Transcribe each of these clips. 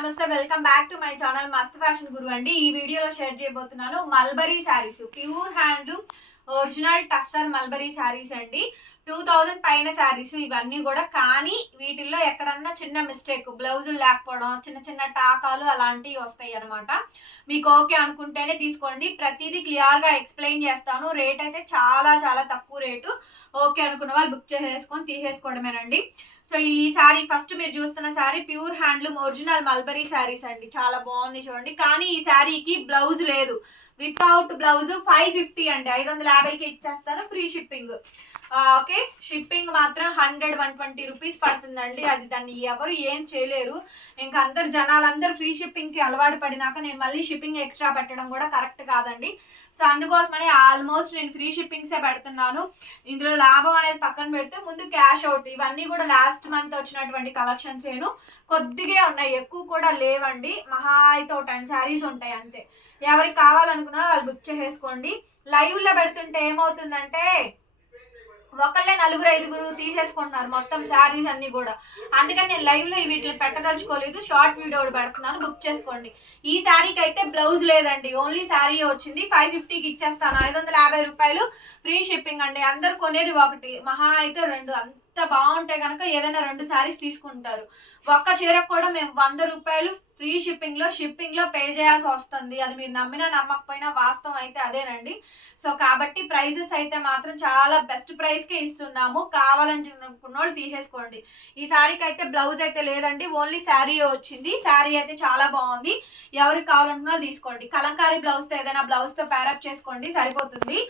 నమస్తే welcome back to my channel Mast fashion Guru అండి ఈ వీడియోలో షేర్ చేయబోతున్నాను mulberry saris. Pure handloom original tussar mulberry saris అండి. టూ థౌజండ్ పైన శారీస్ ఇవన్నీ కూడా. కానీ వీటిల్లో ఎక్కడన్నా చిన్న మిస్టేక్ బ్లౌజులు లేకపోవడం చిన్న చిన్న టాకాలు అలాంటివి వస్తాయి అనమాట మీకు ఓకే అనుకుంటేనే తీసుకోండి. ప్రతిదీ క్లియర్గా ఎక్స్ప్లెయిన్ చేస్తాను. రేట్ అయితే చాలా చాలా తక్కువ రేటు. ఓకే అనుకున్న వాళ్ళు బుక్ చేసేసుకొని తీసేసుకోవడమేనండి. సో ఈ శారీ ఫస్ట్ మీరు చూస్తున్న sari pure handloom original mulberry saris అండి. చాలా బాగుంది చూడండి. కానీ ఈ శారీకి బ్లౌజ్ లేదు. వితౌట్ బ్లౌజ్ ఫైవ్ ఫిఫ్టీ అండి. ఐదు వందల యాభైకి ఇచ్చేస్తాను. Free shipping. ఓకే. షిప్పింగ్ మాత్రం హండ్రెడ్ వన్ ట్వంటీ రూపీస్ పడుతుందండి. అది దాన్ని ఎవరు ఏం చేయలేరు. ఇంకా అందరు జనాలందరూ ఫ్రీ షిప్పింగ్కి అలవాటు పడినాక నేను మళ్ళీ షిప్పింగ్ ఎక్స్ట్రా పెట్టడం కూడా కరెక్ట్ కాదండి. సో అందుకోసమని ఆల్మోస్ట్ నేను ఫ్రీ షిప్పింగ్సే పెడుతున్నాను. ఇందులో లాభం అనేది పక్కన పెడితే ముందు క్యాష్ అవుట్ ఇవన్నీ కూడా లాస్ట్ మంత్ వచ్చినటువంటి కలెక్షన్స్ ఏను కొద్దిగా ఉన్నాయి. ఎక్కువ కూడా లేవండి. మహా అయితే ఒక టెన్ శారీస్ ఉంటాయి అంతే. ఎవరికి కావాలనుకున్నా వాళ్ళు బుక్ చేసేసుకోండి. లైవ్లో పెడుతుంటే ఏమవుతుందంటే ఒకళ్ళే నలుగురు ఐదుగురు తీసేసుకుంటున్నారు మొత్తం శారీస్ అన్ని కూడా. అందుకని నేను లైవ్లో వీటిని పెట్టదలుచుకోలేదు. షార్ట్ వీడియో పెడుతున్నాను బుక్ చేసుకోండి. ఈ శారీకి అయితే బ్లౌజ్ లేదండి ఓన్లీ శారీ వచ్చింది. ఫైవ్ ఫిఫ్టీకి ఇచ్చేస్తాను. ఐదు వందల యాభై రూపాయలు ఫ్రీ షిప్పింగ్ అండి. అందరు కొనేది ఒకటి. మహా అయితే రెండు. అంత బాగుంటే కనుక ఏదైనా రెండు శారీస్ తీసుకుంటారు. ఒక్క చీరకు కూడా మేము వంద రూపాయలు ఫ్రీ షిప్పింగ్లో షిప్పింగ్లో పే చేయాల్సి వస్తుంది. అది మీరు నమ్మినా నమ్మకపోయినా వాస్తవం అయితే అదేనండి. సో కాబట్టి ప్రైజెస్ అయితే మాత్రం చాలా బెస్ట్ ప్రైస్ కే ఇస్తున్నాము. కావాలనుకున్న వాళ్ళు తీసేసుకోండి. ఈ శారీకి అయితే బ్లౌజ్ అయితే లేదండి. ఓన్లీ శారీ వచ్చింది. శారీ అయితే చాలా బాగుంది. ఎవరికి కావాలనుకున్న వాళ్ళు తీసుకోండి. కలంకారీ బ్లౌజ్తో ఏదైనా బ్లౌజ్తో ప్యారప్ చేసుకోండి. సరిపోతుంది.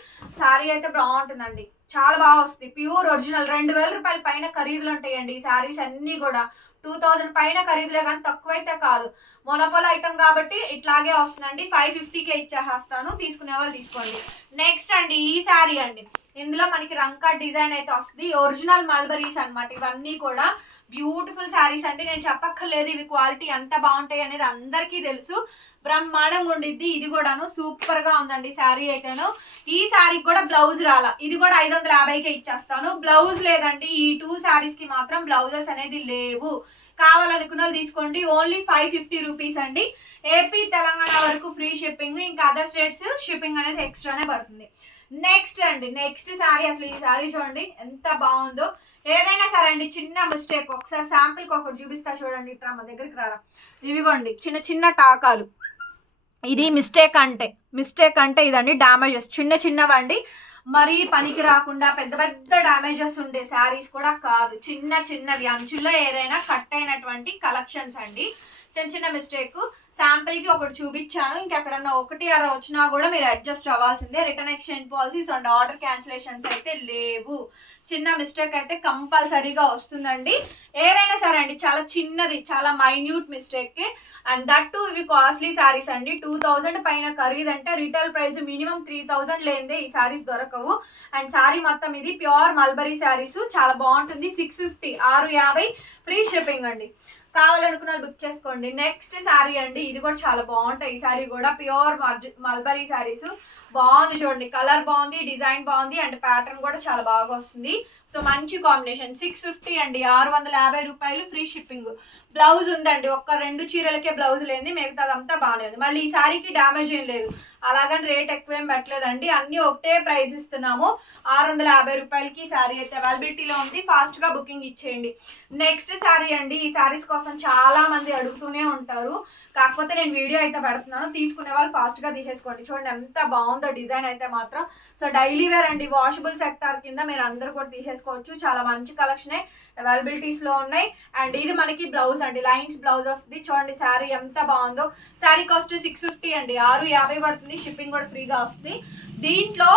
శారీ అయితే బాగుంటుందండి. చాలా బాగా వస్తుంది. ప్యూర్ ఒరిజినల్ రెండు వేల రూపాయల పైన ఖరీదులు ఉంటాయండి ఈ శారీస్ అన్నీ కూడా. టూ థౌజండ్ పైన ఖరీదులే కానీ తక్కువైతే కాదు. మొనపోల ఐటమ్ కాబట్టి ఇట్లాగే వస్తుందండి. ఫైవ్ ఫిఫ్టీకే ఇచ్చేస్తాను. తీసుకునే వాళ్ళు తీసుకోండి. నెక్స్ట్ అండి ఈ శారీ అండి. ఇందులో మనకి రంకా డిజైన్ అయితే వస్తుంది. ఒరిజినల్ మల్బరీస్ అనమాట ఇవన్నీ కూడా బ్యూటిఫుల్ శారీస్ అండి నేను చెప్పక్కర్లేదు ఇవి క్వాలిటీ ఎంత బాగుంటాయి అనేది అందరికీ తెలుసు. బ్రహ్మాండంగా ఉండిద్ది ఇది కూడాను సూపర్గా ఉందండి శారీ అయితేను. ఈ శారీకి కూడా బ్లౌజ్ రాలా. ఇది కూడా ఐదు వందల యాభైకే ఇచ్చేస్తాను. బ్లౌజ్ లేదండి ఈ టూ శారీస్కి మాత్రం బ్లౌజెస్ అనేది లేవు. కావాలనుకున్న వాళ్ళు తీసుకోండి ఓన్లీ ఫైవ్ ఫిఫ్టీ రూపీస్ అండి. ఏపీ తెలంగాణ వరకు ఫ్రీ షిప్పింగ్ ఇంకా అదర్ స్టేట్స్ షిప్పింగ్ అనేది ఎక్స్ట్రానే పడుతుంది. నెక్స్ట్ అండి నెక్స్ట్ సారీ అసలు ఈ శారీ చూడండి ఎంత బాగుందో. ఏదైనా సరే అండి చిన్న మిస్టేక్ ఒకసారి శాంపిల్కి ఒకటి చూపిస్తా చూడండి ఇట్లా మా దగ్గరికి రారా. ఇవిగోండి చిన్న చిన్న టాకాలు. ఇది మిస్టేక్ అంటే మిస్టేక్ అంటే ఇదండి డ్యామేజెస్ చిన్న చిన్నవండి. మరీ పనికి రాకుండా పెద్ద పెద్ద డ్యామేజెస్ ఉండే శారీస్ కూడా కాదు. చిన్న చిన్నవి. అంచుల్లో ఏదైనా కట్ అయినటువంటి కలెక్షన్స్ అండి. చిన్న చిన్న మిస్టేక్ శాంపిల్కి ఒకటి చూపించాను. ఇంకెక్కడన్నా ఒకటి అర వచ్చినా కూడా మీరు అడ్జస్ట్ అవ్వాల్సిందే. Return exchange policies and order cancellations అయితే లేవు. చిన్న మిస్టేక్ అయితే కంపల్సరీగా వస్తుందండి. ఏదైనా సరే అండి చాలా చిన్నది చాలా minute mistake and that too ఇవి కాస్ట్లీ శారీస్ అండి. టూ థౌజండ్ పైన ఖరీదంటే retail retail price minimum three thousand లేనిదే ఈ శారీస్ దొరకవు అండ్ శారీ మొత్తం ఇది ప్యూర్ మల్బరీ శారీస్ చాలా బాగుంటుంది. సిక్స్ ఫిఫ్టీ ఆరు యాభై ఫ్రీ షిప్పింగ్ అండి. కావాలనుకున్న బుక్ చేసుకోండి. నెక్స్ట్ శారీ అండి. ఇది కూడా చాలా బాగుంటాయి. ఈ శారీ కూడా ప్యూర్ మల్బరీ శారీస్ బాగుంది చూడండి. కలర్ బాగుంది డిజైన్ బాగుంది అండ్ ప్యాటర్న్ కూడా చాలా బాగా వస్తుంది. సో మంచి కాంబినేషన్ సిక్స్ ఫిఫ్టీ అండి. ఆరు వందల యాభై రూపాయలు ఫ్రీ షిప్పింగ్ బ్లౌజ్ ఉందండి. ఒక్క రెండు చీరలకే బ్లౌజ్ లేని మిగతాదంతా బాగానే ఉంది. మళ్ళీ ఈ శారీకి డ్యామేజ్ ఏం లేదు. అలాగని రేట్ ఎక్కువ ఏం పెట్టలేదండి. అన్ని ఒకటే ప్రైస్ ఇస్తున్నాము. ఆరు వందల యాభై రూపాయలకి శారీ అయితే అవైలబిలిటీలో ఉంది. ఫాస్ట్గా బుకింగ్ ఇచ్చేయండి. నెక్స్ట్ శారీ అండి. ఈ శారీస్ కోసం చాలా మంది అడుగుతూనే ఉంటారు. కాకపోతే నేను వీడియో అయితే పెడుతున్నాను. తీసుకునే వాళ్ళు ఫాస్ట్గా తీసేసుకోండి. చూడండి ఎంత బాగుందో డిజైన్ అయితే మాత్రం. సో డైలీ వేర్ అండి. వాషబుల్ సెక్టార్ కింద మీరు అందరూ కూడా తీసేసుకోవచ్చు. చాలా మంచి కలెక్షనే అవైలబిలిటీస్లో ఉన్నాయి. అండ్ ఇది మనకి బ్లౌజ్ అండి. లైన్స్ బ్లౌజ్ వస్తుంది చూడండి శారీ ఎంత బాగుందో. శారీ కాస్ట్ సిక్స్ ఫిఫ్టీ అండి. ఆరు యాభై పడుతుంది. షిప్పింగ్ కూడా ఫ్రీగా వస్తుంది. దీంట్లో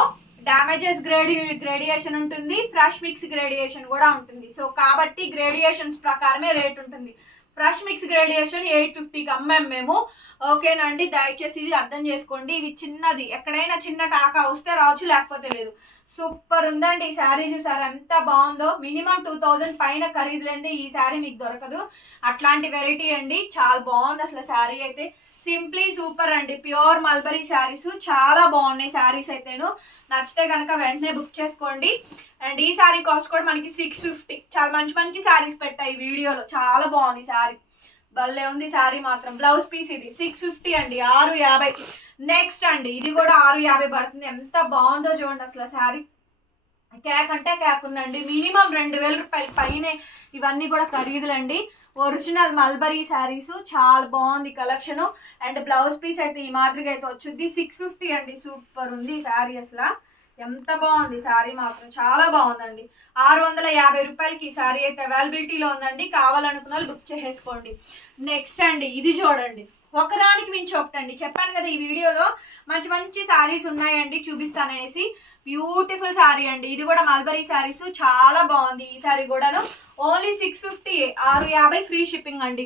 డ్యామేజెస్ గ్రేడి గ్రేడియేషన్ ఉంటుంది ఫ్రెష్ మిక్స్ గ్రేడియేషన్ కూడా ఉంటుంది. సో కాబట్టి గ్రేడియేషన్స్ ప్రకారమే రేట్ ఉంటుంది. ఫ్రెష్ మిక్స్ గ్రేడియేషన్ ఎయిట్ ఫిఫ్టీకి అమ్మాం మేము. ఓకేనండి దయచేసి ఇది అర్థం చేసుకోండి. ఇవి చిన్నది. ఎక్కడైనా చిన్న టాకా వస్తే రావచ్చు లేకపోతే లేదు. సూపర్ ఉందండి ఈ శారీ చూసారు? ఎంత బాగుందో. మినిమం టూ థౌజండ్ పైన ఖరీదు ఈ శారీ మీకు దొరకదు. అట్లాంటి వెరైటీ అండి. చాలా బాగుంది అసలు శారీ అయితే. సింప్లీ సూపర్ అండి. ప్యూర్ మల్బరీ శారీస్ చాలా బాగున్నాయి శారీస్ అయితేను. నచ్చితే కనుక వెంటనే బుక్ చేసుకోండి. అండ్ ఈ శారీ కాస్ట్ కూడా మనకి సిక్స్ ఫిఫ్టీ చాలా మంచి మంచి శారీస్ పెట్టాయి వీడియోలో. చాలా బాగుంది శారీ భలే ఉంది శారీ మాత్రం. బ్లౌజ్ పీస్ ఇది. సిక్స్ ఫిఫ్టీ అండి. ఆరు యాభై. నెక్స్ట్ అండి. ఇది కూడా ఆరు యాభై పడుతుంది. ఎంత బాగుందో చూడండి అసలు శారీ క్యాక్ అంటే క్యాక్ ఉందండి. మినిమం రెండు వేల రూపాయల. పైనే ఇవన్నీ కూడా ఖరీదులండి. ఒరిజినల్ మల్బరీ శారీస్ చాలా బాగుంది కలెక్షన్ అండ్ బ్లౌజ్ పీస్ అయితే ఈ మాదిరిగా అయితే వచ్చుద్ది. సిక్స్ ఫిఫ్టీ అండి సూపర్ ఉంది శారీ అసలు. ఎంత బాగుంది శారీ మాత్రం. చాలా బాగుందండి. ఆరు వందల యాభై రూపాయలకి ఈ శారీ అయితే అవైలబిలిటీలో ఉందండి. కావాలనుకున్న వాళ్ళు బుక్ చేసేసుకోండి. నెక్స్ట్ అండి ఇది చూడండి. ఒకదానికి మించి ఒకటండి. చెప్పాను కదా ఈ వీడియోలో మంచి మంచి శారీస్ ఉన్నాయండి చూపిస్తాననేసి. బ్యూటిఫుల్ శారీ అండి. ఇది కూడా మల్బరీ శారీస్ చాలా బాగుంది ఈ శారీ కూడాను. ఓన్లీ సిక్స్ ఫిఫ్టీ ఆరు యాభై ఫ్రీ షిప్పింగ్ అండి.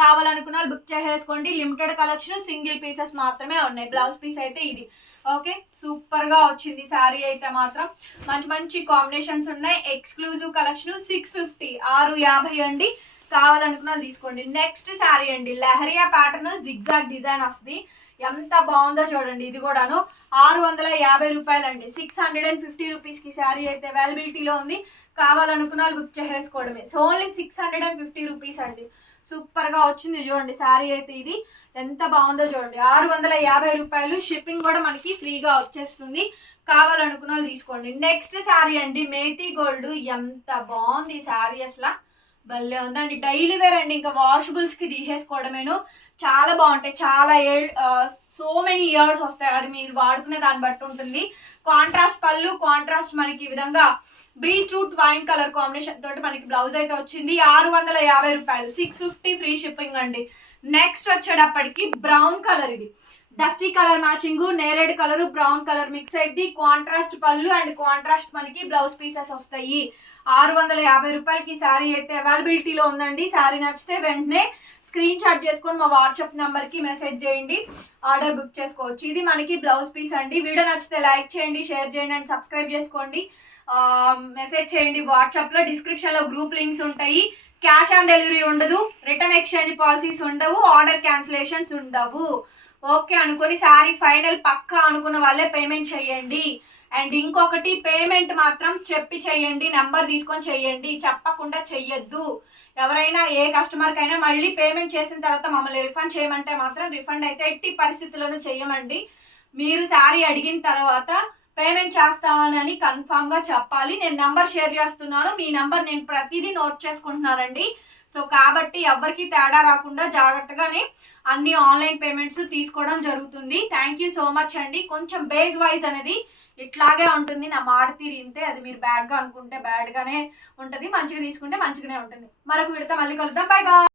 కావాలనుకున్న బుక్ చేసేసుకోండి. లిమిటెడ్ కలెక్షన్ సింగిల్ పీసెస్ మాత్రమే ఉన్నాయి. బ్లౌజ్ పీస్ అయితే ఇది. ఓకే సూపర్గా వచ్చింది శారీ అయితే మాత్రం. మంచి మంచి కాంబినేషన్స్ ఉన్నాయి. ఎక్స్క్లూజివ్ కలెక్షన్ సిక్స్ ఫిఫ్టీ ఆరు యాభై అండి. కావాలనుకున్న తీసుకోండి. నెక్స్ట్ శారీ అండి. లహరియా ప్యాటర్న్ జిగ్జాగ్ డిజైన్ వస్తుంది. ఎంత బాగుందో చూడండి. ఇది కూడాను ఆరు వందల యాభై రూపాయలు అండి సిక్స్ హండ్రెడ్ అండ్ ఫిఫ్టీ రూపీస్కి శారీ అయితే అవైలబిలిటీలో ఉంది. కావాలనుకున్న వాళ్ళు బుక్ చేసేసుకోవడమే. So only six hundred and fifty rupees అండి. సూపర్గా వచ్చింది చూడండి శారీ అయితే ఇది. ఎంత బాగుందో చూడండి. ఆరు వందల యాభై రూపాయలు షిప్పింగ్ కూడా మనకి ఫ్రీగా వచ్చేస్తుంది. కావాలనుకున్న వాళ్ళు తీసుకోండి. నెక్స్ట్ శారీ అండి. మేతి గోల్డ్. ఎంత బాగుంది శారీ అసలు. భలే ఉందండి. డైలీ వేర్ అండి. ఇంకా వాషబుల్స్కి తీసేసుకోవడమేను. చాలా బాగుంటాయి. చాలా ఏ సో మెనీ ఇయర్స్ వస్తాయి. అది మీరు వాడుకునే దాన్ని బట్టి ఉంటుంది. కాంట్రాస్ట్ పళ్ళు కాంట్రాస్ట్ మనకి ఈ విధంగా బీట్రూట్ వైన్ కలర్ కాంబినేషన్ తోటి మనకి బ్లౌజ్ అయితే వచ్చింది. ఆరు వందల యాభై రూపాయలు. సిక్స్ ఫిఫ్టీ ఫ్రీ షిప్పింగ్ అండి. నెక్స్ట్ వచ్చేటప్పటికి బ్రౌన్ కలర్ ఇది. డస్టీ కలర్ మ్యాచింగ్ నేరేడ్ కలర్ బ్రౌన్ కలర్ మిక్స్ అయింది కాంట్రాస్ట్ పళ్ళు అండ్ కాంట్రాస్ట్ మనకి బ్లౌజ్ పీసెస్ వస్తాయి. ఆరు వందల యాభై రూపాయలకి శారీ అయితే అవైలబిలిటీలో ఉందండి. శారీ నచ్చితే వెంటనే స్క్రీన్ షాట్ చేసుకొని మా వాట్సాప్ నెంబర్కి మెసేజ్ చేయండి. ఆర్డర్ బుక్ చేసుకోవచ్చు. ఇది మనకి బ్లౌజ్ పీస్ అండి. వీడియో నచ్చితే లైక్ చేయండి షేర్ చేయండి అండ్ సబ్స్క్రైబ్ చేసుకోండి. మెసేజ్ చేయండి. వాట్సాప్లో డిస్క్రిప్షన్లో గ్రూప్ లింక్స్ ఉంటాయి. క్యాష్ ఆన్ డెలివరీ ఉండదు. రిటర్న్ ఎక్స్చేంజ్ పాలసీస్ ఉండవు. ఆర్డర్ క్యాన్సిలేషన్స్ ఉండవు. ఓకే అనుకొని శారీ ఫైనల్ పక్కా అనుకున్న వాళ్ళే పేమెంట్ చేయండి. అండ్ ఇంకొకటి పేమెంట్ మాత్రం చెప్పి చేయండి నెంబర్ తీసుకొని చెయ్యండి చెప్పకుండా చెయ్యొద్దు. ఎవరైనా ఏ కస్టమర్కైనా మళ్ళీ పేమెంట్ చేసిన తర్వాత మమ్మల్ని రిఫండ్ చేయమంటే మాత్రం రిఫండ్ అయితే ఎట్టి పరిస్థితుల్లోనూ చెయ్యమండి. మీరు శారీ అడిగిన తర్వాత పేమెంట్ చేస్తామని కన్ఫామ్గా చెప్పాలి. నేను నెంబర్ షేర్ చేస్తున్నాను. మీ నెంబర్ నేను ప్రతిదీ నోట్ చేసుకుంటున్నానండి. సో కాబట్టి ఎవరికి తేడా రాకుండా జాగ్రత్తగానే అన్ని ఆన్లైన్ పేమెంట్స్ తీసుకోవడం జరుగుతుంది. థ్యాంక్ యూ సో మచ్ అండి. కొంచెం బేస్ వైజ్ అనేది ఇట్లాగే ఉంటుంది. నా మాట తీరింతే అది మీరు బ్యాడ్గా అనుకుంటే బ్యాడ్గానే ఉంటుంది. మంచిగా తీసుకుంటే మంచిగానే ఉంటుంది. మరొక విడత మళ్ళీ కలుద్దాం. Bye bye